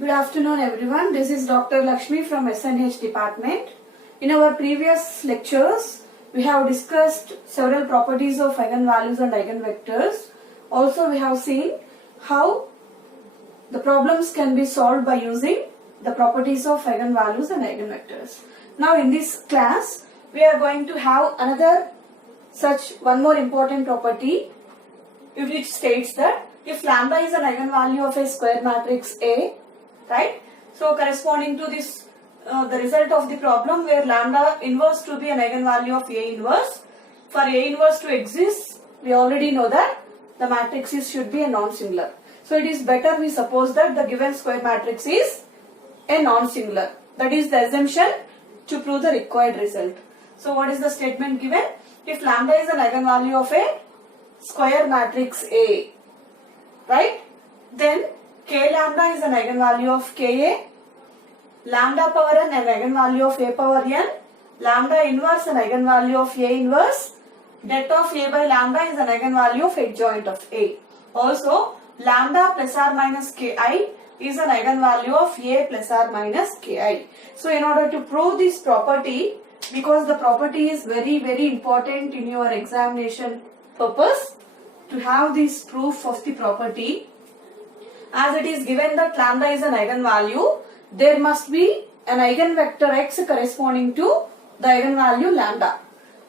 Good afternoon everyone. This is Dr. Lakshmi from SNH department. In our previous lectures, we have discussed several properties of eigenvalues and eigenvectors. Also, we have seen how the problems can be solved by using the properties of eigenvalues and eigenvectors. Now in this class, we are going to have another such one more important property which states that if lambda is an eigenvalue of a square matrix A, right? So corresponding to this, the result of the problem where lambda inverse to be an eigenvalue of A inverse, for A inverse to exist, we already know that the matrices should be a non-singular. So it is better we suppose that the given square matrix is a non-singular. That is the assumption to prove the required result. So what is the statement given? If lambda is an eigenvalue of a square matrix A, right? Then K lambda is an eigenvalue of Ka, lambda power n an eigenvalue of A power n, lambda inverse an eigenvalue of A inverse, det of A by lambda is an eigenvalue of adjoint of A. Also, lambda plus or minus Ki is an eigenvalue of A plus or minus Ki. So, in order to prove this property, because the property is very important in your examination purpose, to have this proof of the property, as it is given that lambda is an eigenvalue, there must be an eigenvector x corresponding to the eigenvalue lambda.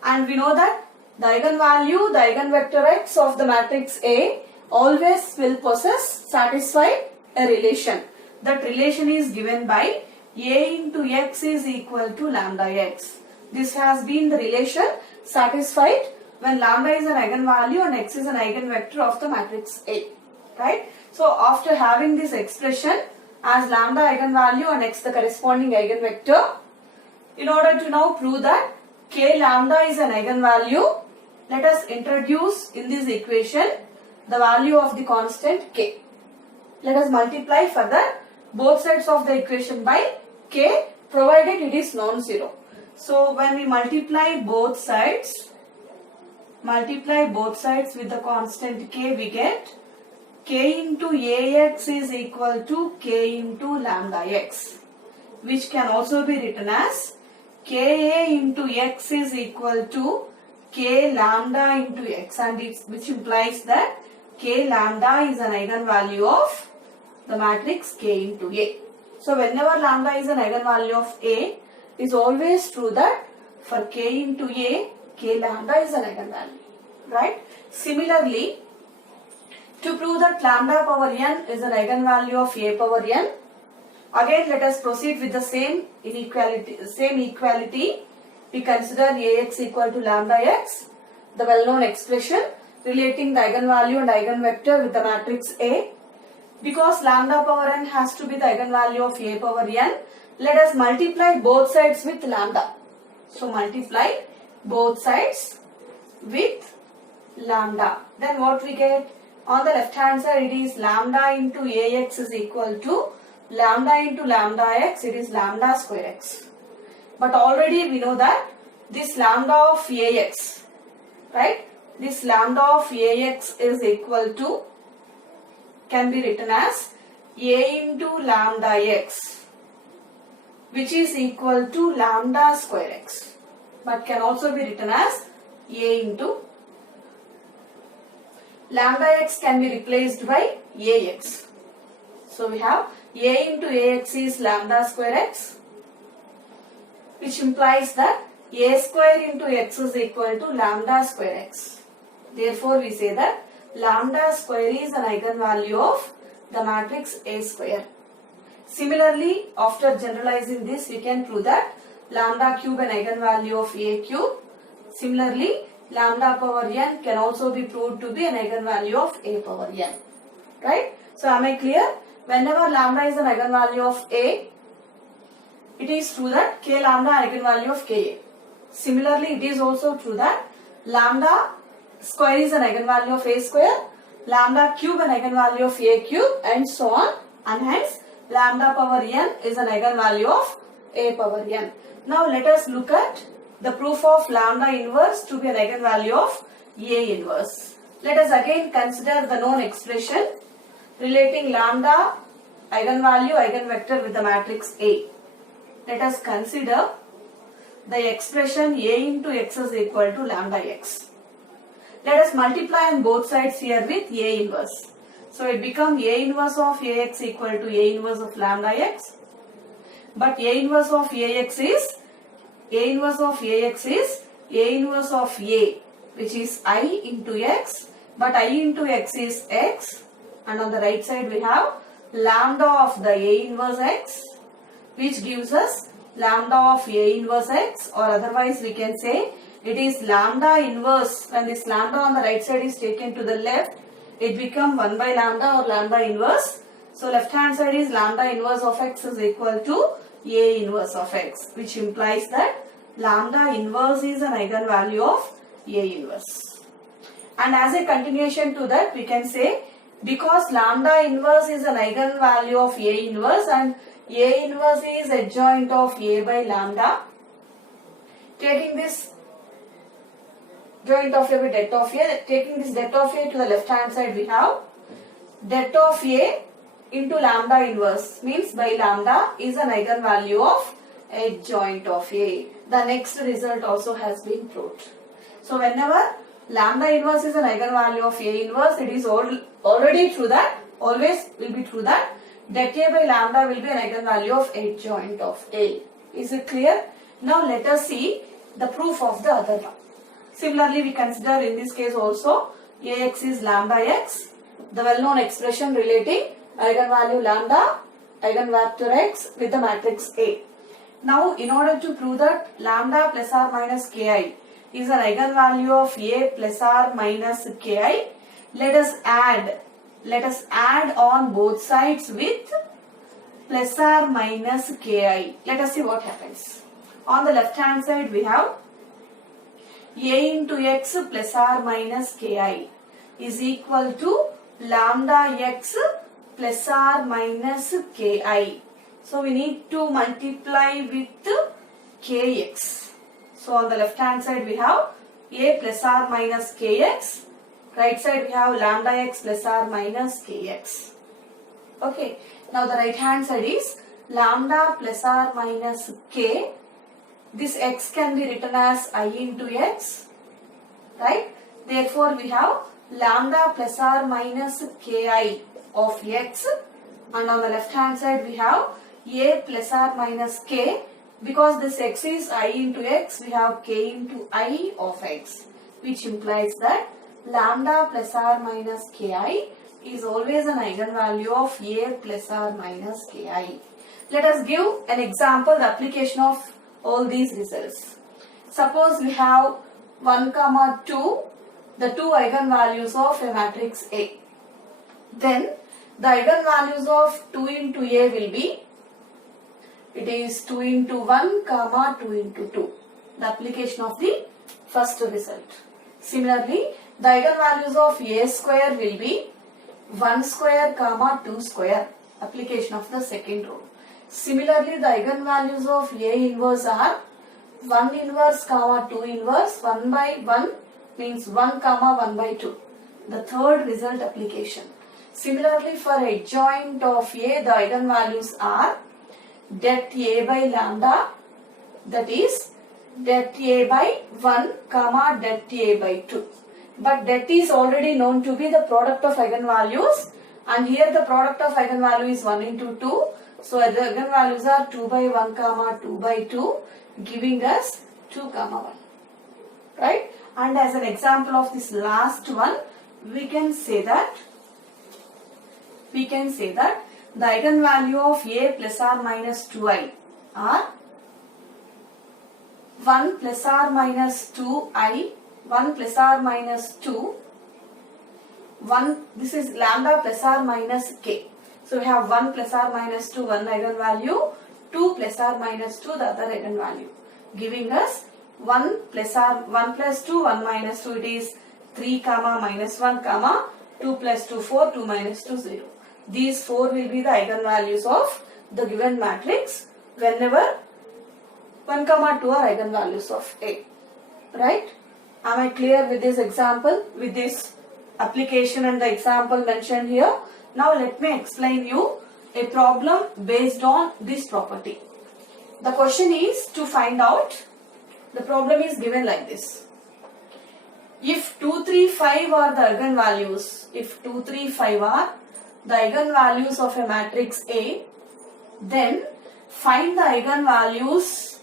And we know that the eigenvalue, the eigenvector x of the matrix A always will satisfy a relation. That relation is given by A into x is equal to lambda x. This has been the relation satisfied when lambda is an eigenvalue and x is an eigenvector of the matrix A. Right? So after having this expression as lambda eigenvalue and x the corresponding eigenvector, in order to now prove that K lambda is an eigenvalue, let us introduce in this equation the value of the constant K. Let us multiply further both sides of the equation by K, provided it is non-zero. So when we multiply both sides with the constant K, we get K into Ax is equal to K into lambda x, which can also be written as Ka into x is equal to K lambda into x, and which implies that K lambda is an eigenvalue of the matrix K into A. So whenever lambda is an eigenvalue of A, it is always true that for K into A, K lambda is an eigenvalue, right? Similarly, to prove that lambda power n is an eigenvalue of A power n, again let us proceed with the same equality. We consider Ax equal to lambda x, the well-known expression relating the eigenvalue and eigenvector with the matrix A. Because lambda power n has to be the eigenvalue of A power n, let us multiply both sides with lambda. So multiply both sides with lambda. Then what we get? On the left hand side, it is lambda into Ax is equal to lambda into lambda x, it is lambda square x. But already we know that this lambda of Ax, right? This lambda of Ax is equal to, can be written as A into lambda x, which is equal to lambda square x. But can also be written as A into lambda x can be replaced by Ax. So we have A into Ax is lambda square x, which implies that A square into x is equal to lambda square x. Therefore we say that lambda square is an eigenvalue of the matrix A square. Similarly, after generalizing this, we can prove that lambda cube an eigenvalue of A cube. Similarly, lambda power n can also be proved to be an eigenvalue of A power n. Right? So am I clear? Whenever lambda is an eigenvalue of A, it is true that K lambda eigenvalue of Ka. Similarly, it is also true that lambda square is an eigenvalue of A square, lambda cube an eigenvalue of A cube, and so on, and hence lambda power n is an eigenvalue of A power n. Now let us look at the proof of lambda inverse to be an eigenvalue of A inverse. Let us again consider the known expression relating lambda eigenvalue, eigenvector with the matrix A. Let us consider the expression A into x is equal to lambda x. Let us multiply on both sides here with A inverse. So it becomes A inverse of Ax equal to A inverse of lambda x. But A inverse of Ax is A inverse of A, which is I into x. But I into x is x. And on the right side we have lambda of the A inverse x, which gives us lambda of A inverse x, or otherwise we can say it is lambda inverse. When this lambda on the right side is taken to the left, it becomes 1 by lambda or lambda inverse. So left hand side is lambda inverse of x is equal to A inverse of x, which implies that lambda inverse is an eigenvalue of A inverse. And as a continuation to that, we can say because lambda inverse is an eigenvalue of A inverse and A inverse is adjoint of A by lambda, taking this joint of A by det of A, taking this det of A to the left hand side, we have det of A into lambda inverse, means by lambda is an eigenvalue of adjoint of A. The next result also has been proved. So whenever lambda inverse is an eigenvalue of A inverse, it is already true that, always will be true that det A by lambda will be an eigenvalue of adjoint of A. Is it clear? Now let us see the proof of the other one. Similarly, we consider in this case also Ax is lambda x, the well-known expression relating eigenvalue lambda, eigenvector x with the matrix A. Now, in order to prove that lambda plus or minus ki is an eigenvalue of A plus or minus ki, let us add on both sides with plus or minus ki. Let us see what happens. On the left hand side we have A into x plus or minus ki is equal to lambda x plus or minus ki. So we need to multiply with kx. So on the left hand side we have A plus or minus kx. Right side we have lambda x plus or minus kx. Okay. Now the right hand side is lambda plus or minus k. This x can be written as I into x. Right. Therefore we have lambda plus or minus ki of x. And on the left hand side we have A plus or minus k. Because this x is I into x, we have k into I of x, which implies that lambda plus or minus ki is always an eigenvalue of A plus or minus ki. Let us give an example, the application of all these results. Suppose we have 1, 2, the two eigenvalues of a matrix A. Then the eigenvalues of 2 into A will be, it is 2 into 1, 2 into 2. The application of the first result. Similarly, the eigenvalues of A square will be 1 square, 2 square. Application of the second rule. Similarly, the eigenvalues of A inverse are 1 inverse, 2 inverse, 1 by 1 means 1, 1 by 2. The third result application. Similarly, for adjoint of A, the eigenvalues are det A by lambda, that is det A by 1, det A by 2. But det is already known to be the product of eigenvalues, and here the product of eigenvalue is 1 into 2. So the eigenvalues are 2 by 1, 2 by 2, giving us 2, 1. Right? And as an example of this last one, we can say that the eigenvalue of A plus or minus 2i are 1 plus or minus 2i, 1 plus or minus 2, 1, this is lambda plus or minus k. So we have 1 plus or minus 2, one eigenvalue, 2 plus or minus 2, the other eigenvalue, giving us 1 plus 2, 1 minus 2, it is 3, minus 1, 2 plus 2, 4, 2 minus 2, 0. These 4 will be the eigenvalues of the given matrix whenever 1, 2 are eigenvalues of A. Right? Am I clear with this example, with this application and the example mentioned here? Now let me explain you a problem based on this property. The question is to find out, the problem is given like this. If 2, 3, 5 are the eigenvalues, if 2, 3, 5 are the eigenvalues of a matrix A, then find the eigenvalues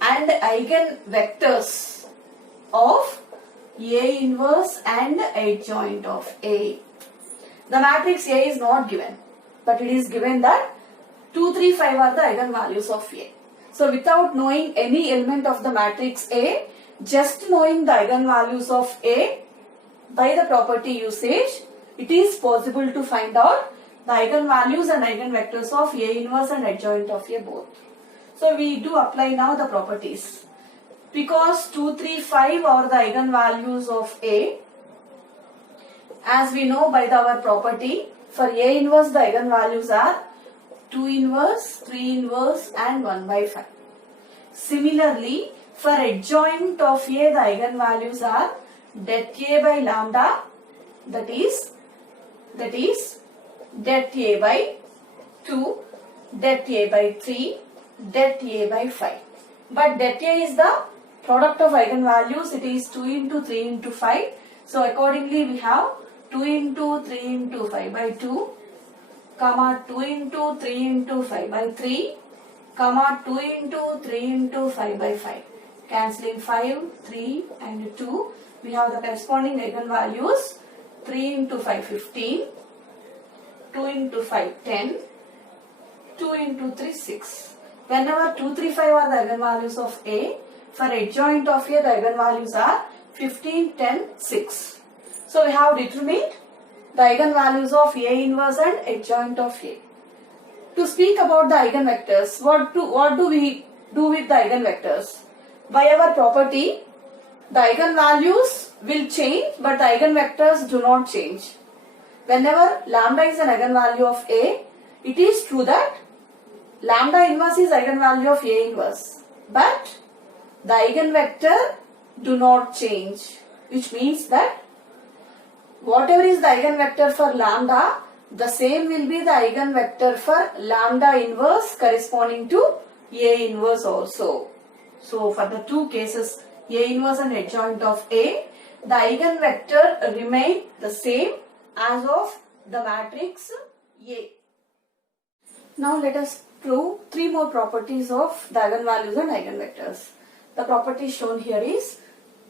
and eigenvectors of A inverse and adjoint of A. The matrix A is not given, but it is given that 2, 3, 5 are the eigenvalues of A. So without knowing any element of the matrix A, just knowing the eigenvalues of A by the property usage, it is possible to find out the eigenvalues and eigenvectors of A inverse and adjoint of A both. So we do apply now the properties. Because 2, 3, 5 are the eigenvalues of A, as we know by our property, for A inverse the eigenvalues are 2 inverse, 3 inverse and 1 by 5. Similarly, for adjoint of A, the eigenvalues are det A by lambda, that is det A by 2, det A by 3, det A by 5. But det A is the product of eigenvalues, it is 2 into 3 into 5. So accordingly we have 2 into 3 into 5 by 2, comma 2 into 3 into 5 by 3, comma 2 into 3 into 5 by 5. Cancelling 5, 3 and 2. We have the corresponding eigenvalues. 3 into 5, 15. 2 into 5, 10. 2 into 3, 6. Whenever 2, 3, 5 are the eigenvalues of A, for adjoint of A, the eigenvalues are 15, 10, 6. So we have determined the eigenvalues of A inverse and adjoint of A. To speak about the eigenvectors, what do we do with the eigenvectors? By our property, the eigenvalues will change, but the eigenvectors do not change. Whenever lambda is an eigenvalue of A, it is true that lambda inverse is eigenvalue of A inverse. But the eigenvector do not change, which means that whatever is the eigenvector for lambda, the same will be the eigenvector for lambda inverse corresponding to A inverse also. So for the two cases, A inverse and adjoint of A, the eigenvector remain the same as of the matrix A. Now let us prove three more properties of the eigenvalues and eigenvectors. The property shown here is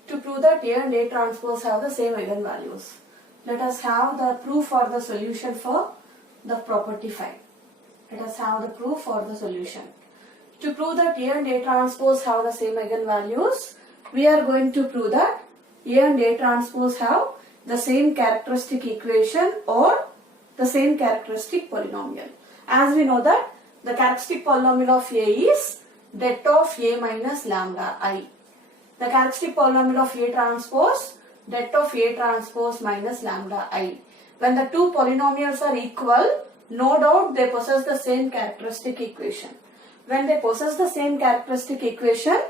to prove that A and A transpose have the same eigenvalues. Let us have the proof for the solution for the property 5. Let us have the proof for the solution. To prove that A and A transpose have the same eigenvalues, we are going to prove that A and A transpose have the same characteristic equation or the same characteristic polynomial. As we know that the characteristic polynomial of A is det of A minus lambda I. The characteristic polynomial of A transpose, det of A transpose minus lambda I. When the two polynomials are equal, no doubt they possess the same characteristic equation. When they possess the same characteristic equation,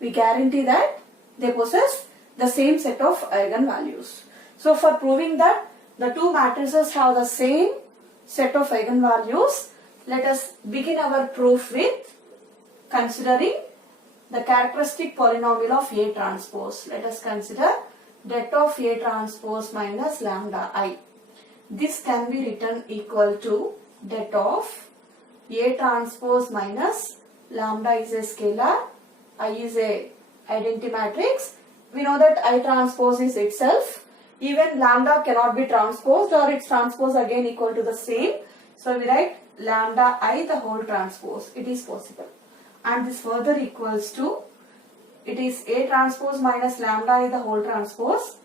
we guarantee that they possess the same set of eigenvalues. So for proving that the two matrices have the same set of eigenvalues, let us begin our proof with considering the characteristic polynomial of A transpose. Let us consider det of A transpose minus lambda I. This can be written equal to det of A transpose minus lambda is a scalar, I is a identity matrix. We know that I transpose is itself. Even lambda cannot be transposed or its transpose again equal to the same. So we write lambda I the whole transpose. It is possible. And this further equals to, it is A transpose minus lambda I the whole transpose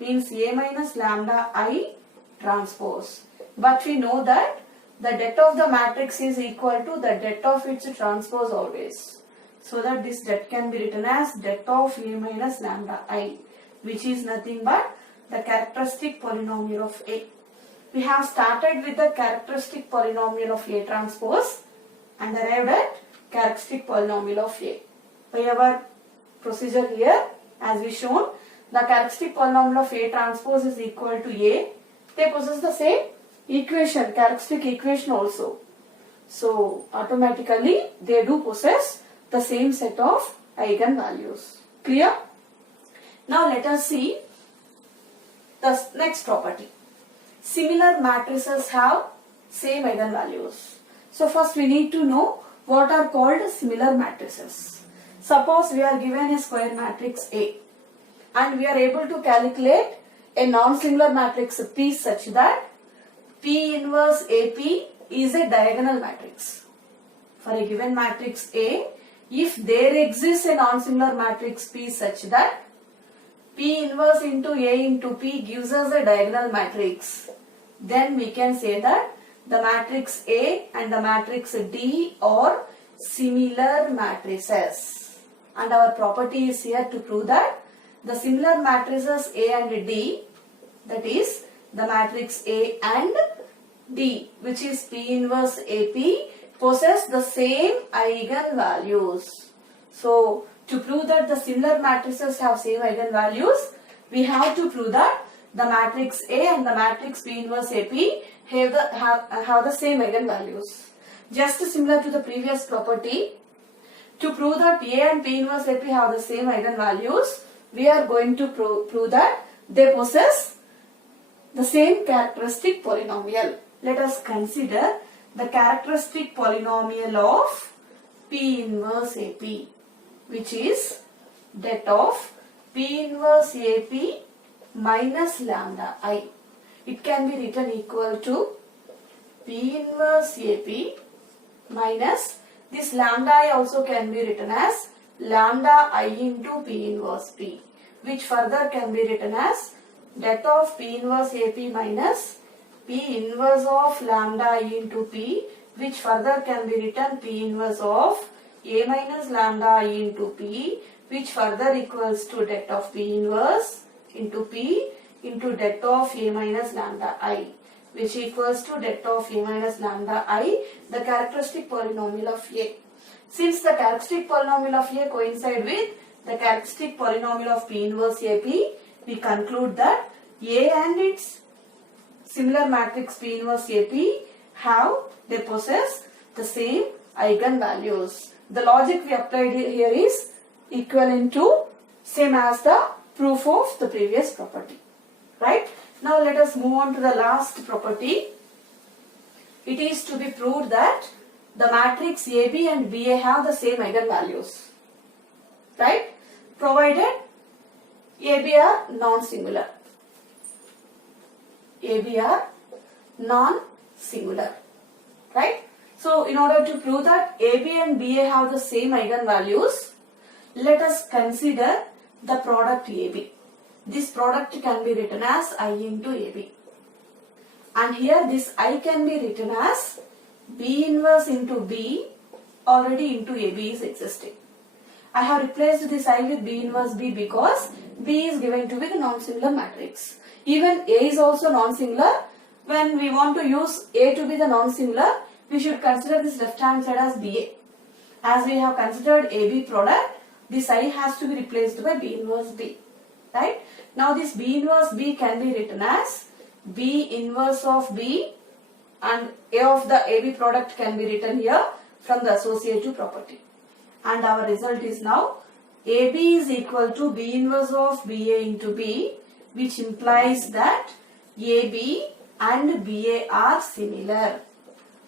means A minus lambda I transpose. But we know that the det of the matrix is equal to the det of its transpose always. So that this det can be written as det of A minus lambda I, which is nothing but the characteristic polynomial of A. We have started with the characteristic polynomial of A transpose and arrived at characteristic polynomial of A. By our procedure here, as we shown, the characteristic polynomial of A transpose is equal to A. They possess the same equation, characteristic equation also. So automatically they do possess the same set of eigenvalues. Clear? Now let us see the next property. Similar matrices have same eigenvalues. So first we need to know what are called similar matrices. Suppose we are given a square matrix A and we are able to calculate a non-similar matrix P such that P inverse AP is a diagonal matrix. For a given matrix A, if there exists a non-similar matrix P such that P inverse into A into P gives us a diagonal matrix, then we can say that the matrix A and the matrix D are similar matrices. And our property is here to prove that the similar matrices A and D, that is the matrix A and D, which is P inverse AP, possess the same eigenvalues. So to prove that the similar matrices have same eigenvalues, we have to prove that the matrix A and the matrix P inverse AP have the same eigenvalues. Just similar to the previous property, to prove that A and P inverse AP have the same eigenvalues, we are going to prove that they possess the same characteristic polynomial. Let us consider the characteristic polynomial of P inverse AP, which is that of P inverse AP minus lambda I. It can be written equal to P inverse AP minus this lambda I also can be written as lambda I into P inverse P, which further can be written as that of P inverse AP minus P inverse of lambda I into P, which further can be written P inverse of A minus lambda I into P, which further equals to that of P inverse into P into that of A minus lambda I, which equals to that of A minus lambda I, the characteristic polynomial of A. Since the characteristic polynomial of A coincide with the characteristic polynomial of P inverse AP, we conclude that A and its similar matrix P inverse AP they possess the same eigenvalues. The logic we applied here is equivalent to same as the proof of the previous property. Right? Now let us move on to the last property. It is to be proved that the matrix AB and BA have the same eigenvalues. Right? Provided AB are non-singular. AB are non-singular. Right? So in order to prove that AB and BA have the same eigenvalues, let us consider the product AB. This product can be written as I into AB. And here this I can be written as B inverse into B, already into AB is existing. I have replaced this I with B inverse B because B is given to be the non-singular matrix. Even A is also non-singular. When we want to use A to be the non-singular, we should consider this left hand side as BA. As we have considered AB product, this I has to be replaced by B inverse B. Right? Now this B inverse B can be written as B inverse of B, and A of the AB product can be written here from the associative property. And our result is now AB is equal to B inverse of BA into B, which implies that AB and BA are similar.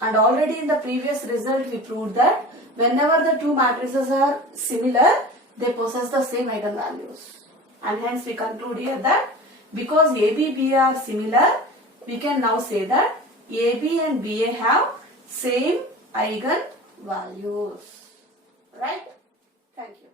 And already in the previous result we proved that whenever the two matrices are similar, they possess the same eigenvalues. And hence we conclude here that because AB, BA are similar, we can now say that AB and BA have same eigenvalues. Right? Thank you.